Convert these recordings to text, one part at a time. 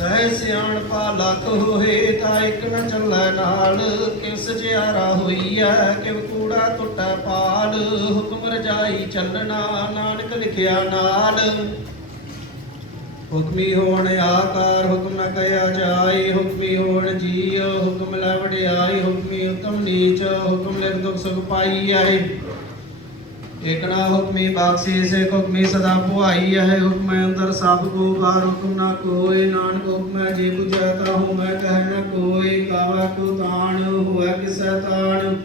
ਸਹਿ ਸਿਆਣਪਾ ਲੱਖ ਹੋਏ ਤਾਂ ਇੱਕ ਨ ਚੱਲੈ ਨਾਲ ਕਿਸ ਜਿਆਰਾ ਹੋਈਐ ਕਿਵ ਕੂੜਾ ਟੁੱਟੈ ਪਾਲ, ਹੁਕਮ ਰਜਾਈ ਚੱਲਣਾ, ਨਾਨਕ ਲਿਖਿਆ ਨਾਲ। ਹੁਕਮੀ ਹੋਣ ਆਕਾਰ, ਹੁਕਮ ਨ ਕਹਿਆ ਜਾਏ, ਹੁਕਮੀ ਹੋਣ ਜੀਉ ਹੁਕਮ ਲੈ ਵਡਿਆਈ, ਹੁਕਮੀ ਉਤਮ ਨੀਚ, ਹੁਕਮ ਲੈ ਦੁਖ ਸੁਖ ਪਾਈ ਆਏ ਇਕ ਨਾ ਹੁਕਮੀ ਬਖਸ਼ੀ ਸੇ ਹੁਕਮੀ ਸਦਾ ਪੁਆਈ ਹੈ। ਹੁਕਮ ਅੰਦਰ ਸਭ ਕੋ ਬਾਰ ਹੁਕਮ ਨਾ ਕੋਏ। ਨਾਨਕ ਹੁਕਮ, ਜੇ 부ਜੈ ਤਾਹੂ ਮੈਂ ਕਹਿ ਨ ਕੋਏ। ਗਾਵਾ ਕੋ ਤਾਣ ਹੋਇ ਕਿਸੈ ਤਾਣ।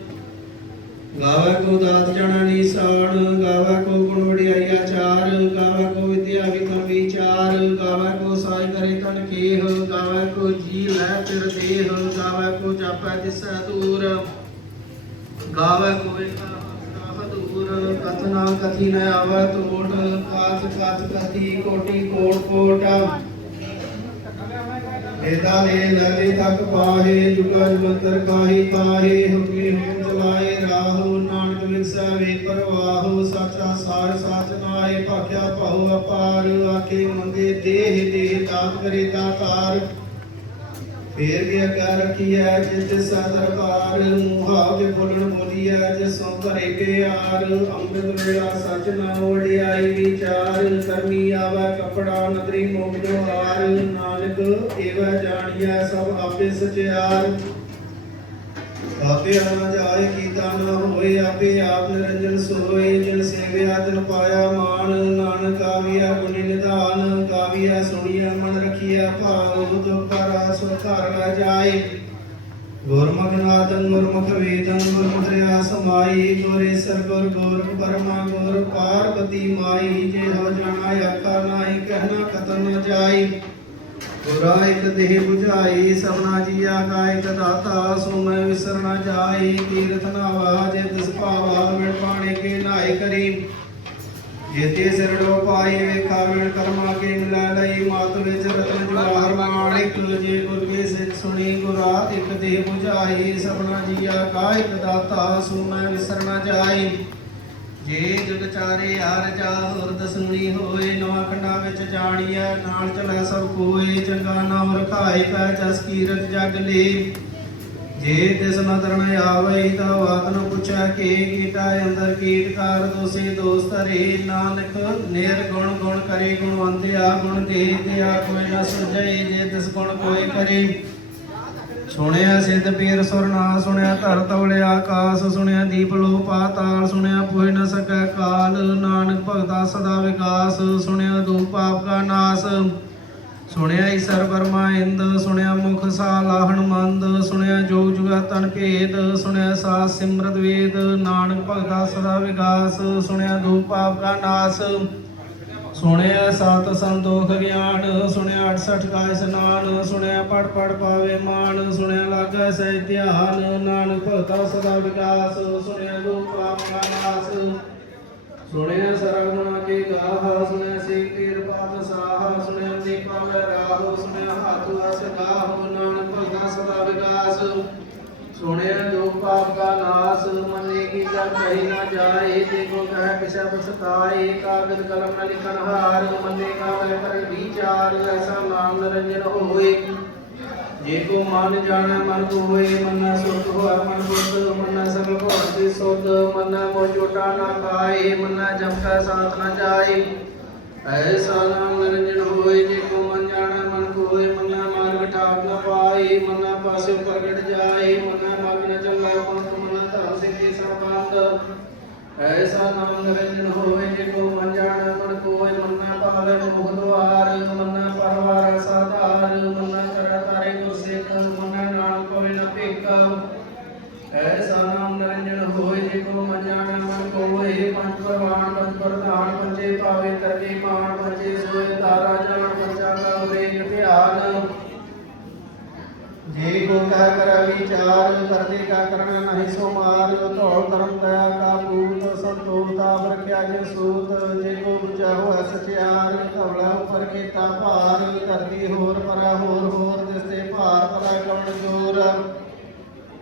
ਗਾਵਾ ਕੋ ਦਾਤ ਜਣਾ ਨੀਸਾਨ ਗਾਵਾ ਕੋ ਗੁਣ ਵਡਿਆਈ ਆਚਾਰ। ਗਾਵਾ ਕੋ ਵਿਦਿਆ ਵਿਤਨ ਵਿਚਾਰ। ਗਾਵਾ ਕੋ ਸਾਈ ਕਰੇ ਤਨ ਕੇਹ। ਗਾਵਾ ਕੋ ਜੀ ਲੈ ਫਿਰ ਦੇਹ। ਗਾਵਾ ਕੋ ਜਾਪੈ ਦਿਸੈ ਦੂਰ। ਗਾਵੇ ਕੋਈ ਕਾਹ ਦੂਰ ਕਥਨਾ ਕਥੀ ਨ ਆਵੈ ਤੋਟ ਕਾਚ ਕਾਚ ਕਥੀ ਕੋਟੀ ਕੋਟ ਕੋਟ ਏਦਾ ਲੈ ਲਲੇ ਤੱਕ ਪਾਹੇ, ਜੁਗਾ ਜੁਗੰਤਰ ਕਾਹੀ ਤਾਹੇ ਹੁਕਮੀ ਹੁਕਮ ਚਲਾਏ ਰਾਹੋ ਨਾਨਕ ਵਿਰਸੈ ਵੇ ਪਰਵਾਹੋ, ਸਾਚਾ ਸਾਰ ਸਾਚ ਨਾਏ ਭਾਖਿਆ ਭਉ ਅਪਾਰ, ਆਖੇ ਮੰਗੇ ਦੇਹ ਦੇਹ ਦਾਤ ਕਰੇ ਦਾਤਾਰ ਫੇਰ ਵੀ ਅਗਾ ਰੱਖੀਐ ਜਿਤ ਸਦਰਕਾਰ ਮੁਹਾਵ ਦੇ ਬੋਲਣ ਬੋਲੀਐ, ਜਿਸ ਭਰੇ ਕੇ ਆਰ, ਅੰਮ੍ਰਿਤ ਵੇਲਾ ਸਚ ਨਾ ਓੜਿਆਈ ਵਿਚਾਰ, ਕਰਮੀ ਆਵੈ ਕਪੜਾ ਨਦਰੀ ਮੋਖ ਜੋ ਹਾਰ, ਨਾਨਕ ਏਵੈ ਜਾਣੀਐ ਸਭ ਆਪੇ ਸਚਿਆਰ। ਆਪੇ ਨਾ ਜਾਏ ਕੀਤਾ ਨਾ ਹੋਏ, ਆਪੇ ਆਪ ਨਿਰੰਜਨ ਸੋਏ, ਜਿਨ ਸੇਵਿਆ ਤਿਨ ਪਾਇਆ ਮਾਨ ਨਾਨਕ ਆਵਿਆ ਗੁਣੀ ਨਿਧਾਨ ਗਾਵਿਆ ਸੁਣੀਐ ਮਨ ਰਖੀਐ ਭਾਉ ਦੁਖ ਪਰਾ ਜਾਏ। ਗੁਰਮੁਖ ਨਾਦਨ ਗੁਰਮੁਖ ਵੇਦਨ ਗੁਰਮੁਖ ਰਿਆ ਸਮਾਈ ਗੁਰੇ ਸਰ ਗੁਰ ਪਰਮਾ, ਗੁਰ ਪਾਰਵਤੀ ਮਾਈ ਜੇ ਹੋ ਜਾਣਾ ਆਖਾ ਨਾਹੀ, ਕਹਿਣਾ ਕਤਨ ਨ ਜਾਈ। ਗੁਰਾ ਇਕ ਦੇਹ 부ਝਾਈ ਸਭਨਾ ਜੀਆ ਕਾ ਇਕ ਦਾਤਾ, ਸੋ ਮੈਂ ਵਿਸਰ ਜਾਈ। ਤੀਰਥ ਨਾਵਾ, ਜੇ ਤਿਸ ਭਾਵਾ, ਮਿਲ ਪਾਣੇ ਕੇ ਨਾਏ ਕਰੀ। ਜੇਤੇ ਸਿਰੜੋ ਪਾਈ ਵੇਖਾ ਵਿਣ ਕਰਮਾ ਕੇ ਮਿਲਾ ਲਈ, ਮਾਤ ਵਿੱਚ ਰਤਨ ਜਵਾਹਰ ਮਾਣਿਕ ਜੇ ਗੁਰ ਕੇ ਸਿੱਖ ਸੁਣੀ, ਗੁਰਾ ਇਕ ਦੇਹ 부ਝਾਈ ਸਭਨਾ ਜੀਆ ਕਾ ਇਕ ਦਾਤਾ ਸੋ ਮੈਂ ਵਿਸਰ ਜਾਈ। ਜੇ ਜਗ ਚਾਰੇ ਹਰ ਜਾ ਹੁਰਦ ਸੁਣੀ ਹੋਏ, ਨਵਾ ਖੰਡਾ ਵਿੱਚ ਜਾਣੀਐ, ਨਾਲ ਚਲੈ ਸਭ ਕੋਏ, ਚੰਗਾ ਨਾਮ ਰਖਾਏ, ਪੈ ਜਸ ਕੀਰਤ ਜਗ ਲੇ। ਜੇ ਤਿਸ ਨਦਰ ਆਵਈ ਤਾਂ ਬਾਤ ਪੁੱਛੈ, ਕੇ ਕੀਟਾ ਅੰਦਰ ਕੀਟ ਦੋਸੇ ਦੋਸਤ ਰੇ ਨਾਨਕ ਨਿਰ ਗੁਣ ਕਰੇ ਗੁਣਵੰਤਿਆ ਗੁਣ ਦੇ ਦਿਆ, ਕੋਈ ਨ ਸੁਝੈ, ਜੇ ਤਿਸ ਗੁਣ ਕੋਈ ਕਰੇ। ਸੁਣਿਆ ਸਿੱਧ ਪੀਰ ਸੁਰਨਾ ਸੁਣਿਆ ਧਰ ਤਵਲੇ ਆਕਾਸ, ਸੁਣਿਆ ਦੀਪ ਲੋ ਪਾਤਾਲ ਸੁਣਿਆ ਪੁਇ ਨ ਸਕੈ ਕਾਲ। ਨਾਨਕ ਭਗਤਾ ਸਦਾ ਵਿਕਾਸ, ਸੁਣਿਆ ਦੂ ਪਾਪ ਕਾ ਨਾਸ। ਸੁਣਿਆ ਈਸਰ ਬਰਮਾ ਇੰਦ, ਸੁਣਿਆ ਮੁਖ ਸਾ ਲਾਹਣ ਮੰਦ, ਸੁਣਿਆ ਜੋਗ ਜੁਗਾ ਤਨ ਭੇਦ, ਸੁਣਿਆ ਸਾ ਸਿਮਰਤ ਵੇਦ, ਨਾਨਕ ਭਗਤਾ ਸਦਾ ਵਿਕਾਸ ਸੁਣਿਆ ਦੂ ਪਾਪ ਕਾ ਨਾਸ। ਸੁਣਿਆ ਸਤ ਸੰਤੋਖ ਗਿਆਨ, ਸੁਣਿਆ 68 ਕਾ ਇਸਨਾਨ, ਸੁਣਿਆ ਪੜ ਪੜ ਪਾਵੇ ਮਾਨ, ਸੁਣਿਆ ਲਾਗੈ ਸਹਿ ਧਿਆਨ, ਨਾਨਕ ਭਗਤਾ ਸਦਾ ਵਿਕਾਸ ਸੁਣਿਆ ਦੋ ਪਾਪ ਕਾ ਨਾਸ। ਸੁਣਿਆ ਸਰਗੁਣਾ ਕੇ ਗਾਹ, ਸੁਣਿਆ ਸੇ ਪੀਰ ਪਾਤ ਸੁਣਿਆ ਦੀਪਾ ਮੈਂ ਰਾਹ, ਸੁਣਿਆ ਹਾਥ ਅਸ ਗਾਹ ਨਾਨਕ ਭਗਤਾ ਸਦਾ ਵਿਕਾਸ। ਸੁਣਿਆ ਜੋ ਪਾਪ ਕਾ ਨਾਸ, ਮਨੇ ਕੀ ਜਨ ਕਹੀ ਨਾ ਜਾਏ, ਤੇ ਕੋ ਕਹਿ ਕਿਸੈ ਪਛਤਾਏ ਕਾਗਦ ਕਲਮ ਨ ਲਿਖਨ ਹਾਰ, ਮਨੇ ਕਾ ਵੈ ਕਰ ਵਿਚਾਰ, ਐਸਾ ਨਾਮ ਨਿਰੰਜਨ ਹੋਏ। ਜੇ ਕੋ ਮਨ ਜਾਣੈ ਮਨ ਕੋ ਹੋਏ ਮਨ ਸੁਖ ਹੋਆ ਮਨ ਬੁੱਧ ਮਨ ਸਗਲ ਭਉ ਤੇ ਸੁਧ ਮਨ ਮੋ ਚੋਟਾ ਨਾ ਖਾਏ ਮਨ ਜਪੈ ਸਾਥ ਨ ਜਾਏ। ਐਸਾ ਨਾਮ ਨਿਰੰਜਨ ਹੋਏ, ਜੇ ਕੋ ਮਨ ਜਾਣੈ ਮਨ ਕੋ ਹੋਏ ਮਨ ਮਾਰਗ ਠਾਕ ਨ ਪਾਏ, ਮਨ ਪਾਸੇ ਪ੍ਰਗਟ ਜਾਏ, ਮਨ ਮਗ ਨ ਚੱਲੈ ਮਨ ਤੁਮਨ ਧਰਮ ਸਿੱਖੀ ਸੰਬੰਧ। ਐਸਾ ਨਾਮ ਨਿਰੰਜਨ ਹੋਏ, ਜੇ ਕੋ ਮਨ ਜਾਣੈ ਮਨ ਕੋ ਹੋਏ ਮਨ ਪਾਵੇ ਮੋਹ ਦੁਆਰ, ਮਨ ਪਰਵਾਰ ਸਾਧਾਰ ਮਨ ਕਰ ਤਾਰੇ ਗੁਰ ਸੇਖ ਮਨ ਨਾਨਕ ਹੋਏ ਨ ਭੇਕਾ ਐਸਾ ਨਾਮ ਨਿਰੰਜਨ ਹੋਏ ਜੇ ਕੋ ਮਨ ਜਾਣੈ ਮਨ ਕੋ ਹੋਏ ਪੰਜ ਪ੍ਰਵਾਨ ਪੰਜ ਪ੍ਰਧਾਨ ਪੰਜੇ ਪਾਵੇ ਕਰਮੀ ਮਾਨ ਪੰਜੇ ਸੋਏ ਤਾਰਾ ਜਾਣ ਪੰਚਾ ਕਾ ਵੇਗ ਧਿਆਨ ਜੇ ਕੋ ਕਹਿ ਕਰ ਵਿਚਾਰ ਕਰਦੇ ਕਾ ਕਰਨਾ ਨਹੀਂ ਸੋ ਮਾਰ ਜੋ ਧੌਲ ਧਰਮ ਦਇਆ ਕਾ ਪੂਤ ਸੰਤੋਖ ਤਾਪ ਰਖਿਆ ਜੇ ਸੂਤ, ਜੇ ਕੋ ਬੁਝਾ ਸਚਿਆਰ ਧਵਲਾ ਉਪਰ ਕੀਤਾ ਭਾਰ, ਧਰਤੀ ਹੋਰ ਪਰਾ ਹੋਰ ਹੋਰ ਦਿਸਤੇ ਭਾਰ ਪਰਾ ਕਵਣ ਜੋਰ?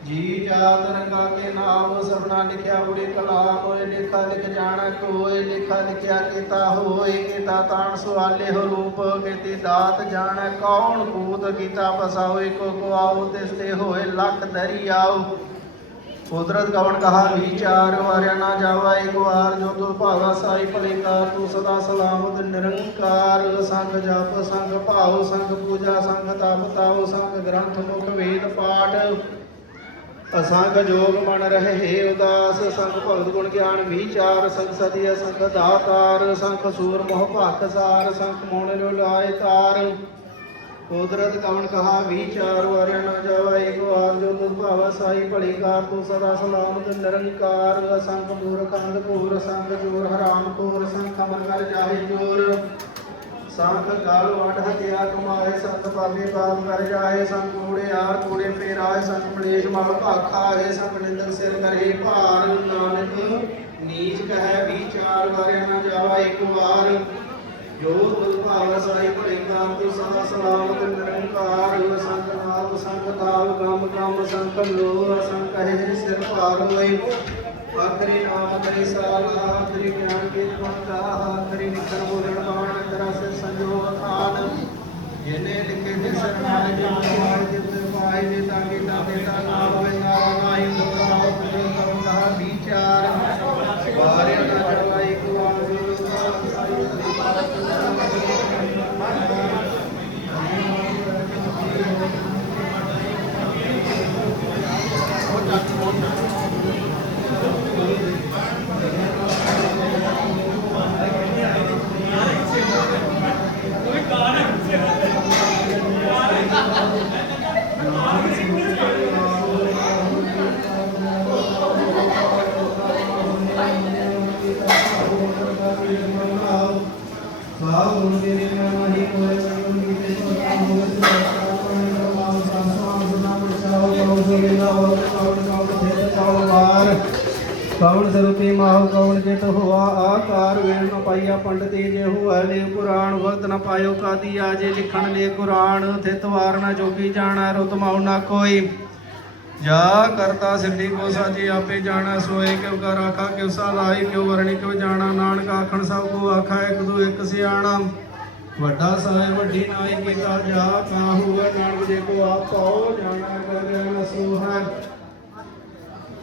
ਜੀ ਜਾਤ ਰੰਗਾ ਕੇ ਨਾਮ ਸਭਨਾ ਲਿਖਿਆ ਉੜੇ ਕਲਾਮ ਹੋਏ, ਲਿਖਾ ਲਿਖ ਜਾਣਾ ਕੋਏ ਲਿਖਾ ਲਿਖਿਆ ਕੀਤਾ ਹੋਏ, ਕੀਤਾ ਤਾਣ ਸਵਾਲੇ ਹੋ ਰੂਪ, ਕੀਤੀ ਦਾਤ ਜਾਣੈ ਕੌਣ ਕੂਤ ਕੀਤਾ ਪਸਾਓਏ ਕੋ ਕੋ ਆਓ ਤਿਸ ਤੇ ਹੋਏ ਲੱਖ ਦਰੀ ਕੁਦਰਤ ਕਵਣ ਕਹਾ ਵਿਚਾਰ ਵਾਰਿਆ ਨਾ ਜਾਵਾ ਏਕ ਵਾਰ ਜੋ ਤੋ ਭਾਵਾ ਸਾਈ ਭਲੇ ਕਾਰ ਤੂੰ ਸਦਾ ਸਲਾਮਤ ਨਿਰੰਕਾਰ। ਸੰਗ ਜਪ, ਸੰਗ ਭਾਉ, ਸੰਗ ਪੂਜਾ, ਸੰਗ ਤਪ, ਤਾਉ, ਸੰਗ ਗ੍ਰੰਥ, ਮੁਖ, ਵੇਦ, ਪਾਠ। ਅਸੰਗ ਜੋਗ ਮਨ ਰਹੇ ਉਦਾਸ, ਸੰਗ ਭਗਤ ਗੁਣ ਗਿਆਨ ਵਿਚਾਰ, ਸੰਗ ਸਦੀ ਸੰਗ ਦਾਤਾਰ ਸੰਗ ਸੂਰ ਮੋਹ ਭਖ ਸੰਗ ਮੋਣ ਲੋ ਤਾਰ। ਕੁਦਰਤ ਕਵਣ ਕਹਾ ਵਿਚਾਰ ਵਾਰਿਆ ਨਾ ਜਾਵਾ ਏਕ ਵਾਰ ਜੋ ਤੁਧ ਭਾਵਾ ਸਾਈ ਭਲੀ ਕਾਰ ਤੂੰ ਸਦਾ ਸਲਾਮਤ, ਨਿਰੰਕਾਰ। ਅਸੰਗ ਮੂਰਖ ਅੰਧ ਘੋਰ, ਸੰਗ ਜੋਰ ਹਰਾਮ ਕੋਰ ਸੰਗ ਖਮਨ ਕਰ ਜਾਹੇ ਜੋਰ ਸੰਖ ਕਾਲ ਵਟ ਹਤਿਆ ਕਮਾਏ ਸੰਤ ਪਾਪੇ ਪਾਪ ਕਰ ਜਾਏ, ਸੰਤ ਕੂੜੇ ਆਰ ਕੂੜੇ ਫੇਰ ਆਏ ਮਲੇਸ਼ ਮਲ ਭਾਖਾ ਹੈ ਸੰਗ ਨਿੰਦਰ ਸਿਰ ਕਰੇ ਭਾਰ। ਨਾਨਕ ਨੀਚ ਕਹੈ ਵਿਚਾਰ ਵਾਰਿਆ ਨਾ ਜਾਵਾ ਏਕ ਵਾਰ। ਜੋ ਤੁਲ ਭਾਵ ਸਾਈ ਭਲੇ ਤੂੰ ਸਦਾ ਸਲਾਮਤ ਨਿਰੰਕਾਰ। ਸੰਤ ਨਾਮ, ਸੰਤ ਤਾਲ, ਗਮ ਗਮ, ਸੰਤ ਲੋ ਸੰਤ ਹੈ ਸਿਰ ਭਾਰ ਹੋਏ। ਆਖਰੀ ਨਾਮ ਕਰੀ ਸਾਲ, ਆਖਰੀ ਗਿਆਨ ਕੀ ਗੁਣ ਆਖਰੀ ਨਿਕਰ ਬੋਲਣ ਬਾਣ ਤਰਾ ਸੇ ਸੰਜੋਗ ਖਾਨ ਜਿਨੇ ਲਿਖੇ ਤੇ ਸਰਨਾਏ ਦੇ ਮਾਏ ਦੇ ਤੇ ਪਾਏ ਦੇ ਤਾਂ ਕੀ ਤਾਂ ਦੇ ਤਾਂ ਨਾਮ ਹੋਵੇ ਨਾਮ ਆਈ ਦੁਖਾ ਹੋ ਤੇ ਕਰਮ ਕਹਾ ਵਿਚਾਰ ਵਾਰਿਆ ਨਾ ਜਵਾ ਇੱਕ ਵਾਰ ਜੋ ਸਾਈ ਸਾਹ ਗੁਣ ਦੇ ਨੇ ਨਾਹੀ ਹੋਏ ਮਨ ਕੀ ਤੇ ਸੋਤਾ ਹੋਵੇ ਸਦਾ ਮਾਉ ਸਾਸਾ ਸੁਨਾ ਪਛਾਓ ਕਉ ਸੋਲੇ ਨਾ ਹੋ ਕਉ ਕਉ ਤੇ ਕਉ ਵਾਰ ਕੌਣ ਸਰੂਪੀ ਮਾਹੁ ਕੌਣ ਜਿਤ ਹੋਆ ਆਕਾਰ ਵੇਣ ਨ ਪਾਈਆ ਪੰਡਤੀ ਜੇ ਹੋਆ ਲੈ ਕੁਰਾਨ ਵਰਤ ਨ ਪਾਇਓ ਕਾਦੀ ਆਜੇ ਲਿਖਣ ਲੈ ਕੁਰਾਨ ਥਿਤ ਵਾਰ ਨ ਜੋਗੀ ਜਾਣਾ ਰੁਤ ਮਾਉ ਨਾ ਕੋਈ ਜਾ ਕਰਤਾ ਸਿੱਧੀ ਕੋ ਸਾਜੀ ਆਪੇ ਜਾਣਾ ਸੋਏ ਕਿਉ ਕਰ ਆਖਾ, ਕਿਉ ਸਾ ਲਾਈ ਕਿਉ ਵਰਣੀ, ਕਿਉ ਜਾਣਾ ਨਾਨਕ ਆਖਣ, ਸਭ ਕੋ ਆਖਾ ਇੱਕ ਦੂ ਇੱਕ ਸਿਆਣਾ। ਵੱਡਾ ਸਾਹਿਬ, ਵੱਡੀ ਨਾਈ ਕੀਤਾ ਜਾ ਕਾਹੂ ਨਾਨਕ ਜੇ ਕੋ ਆਪੋ ਜਾਣਾ ਕਰ ਸੋਹਾ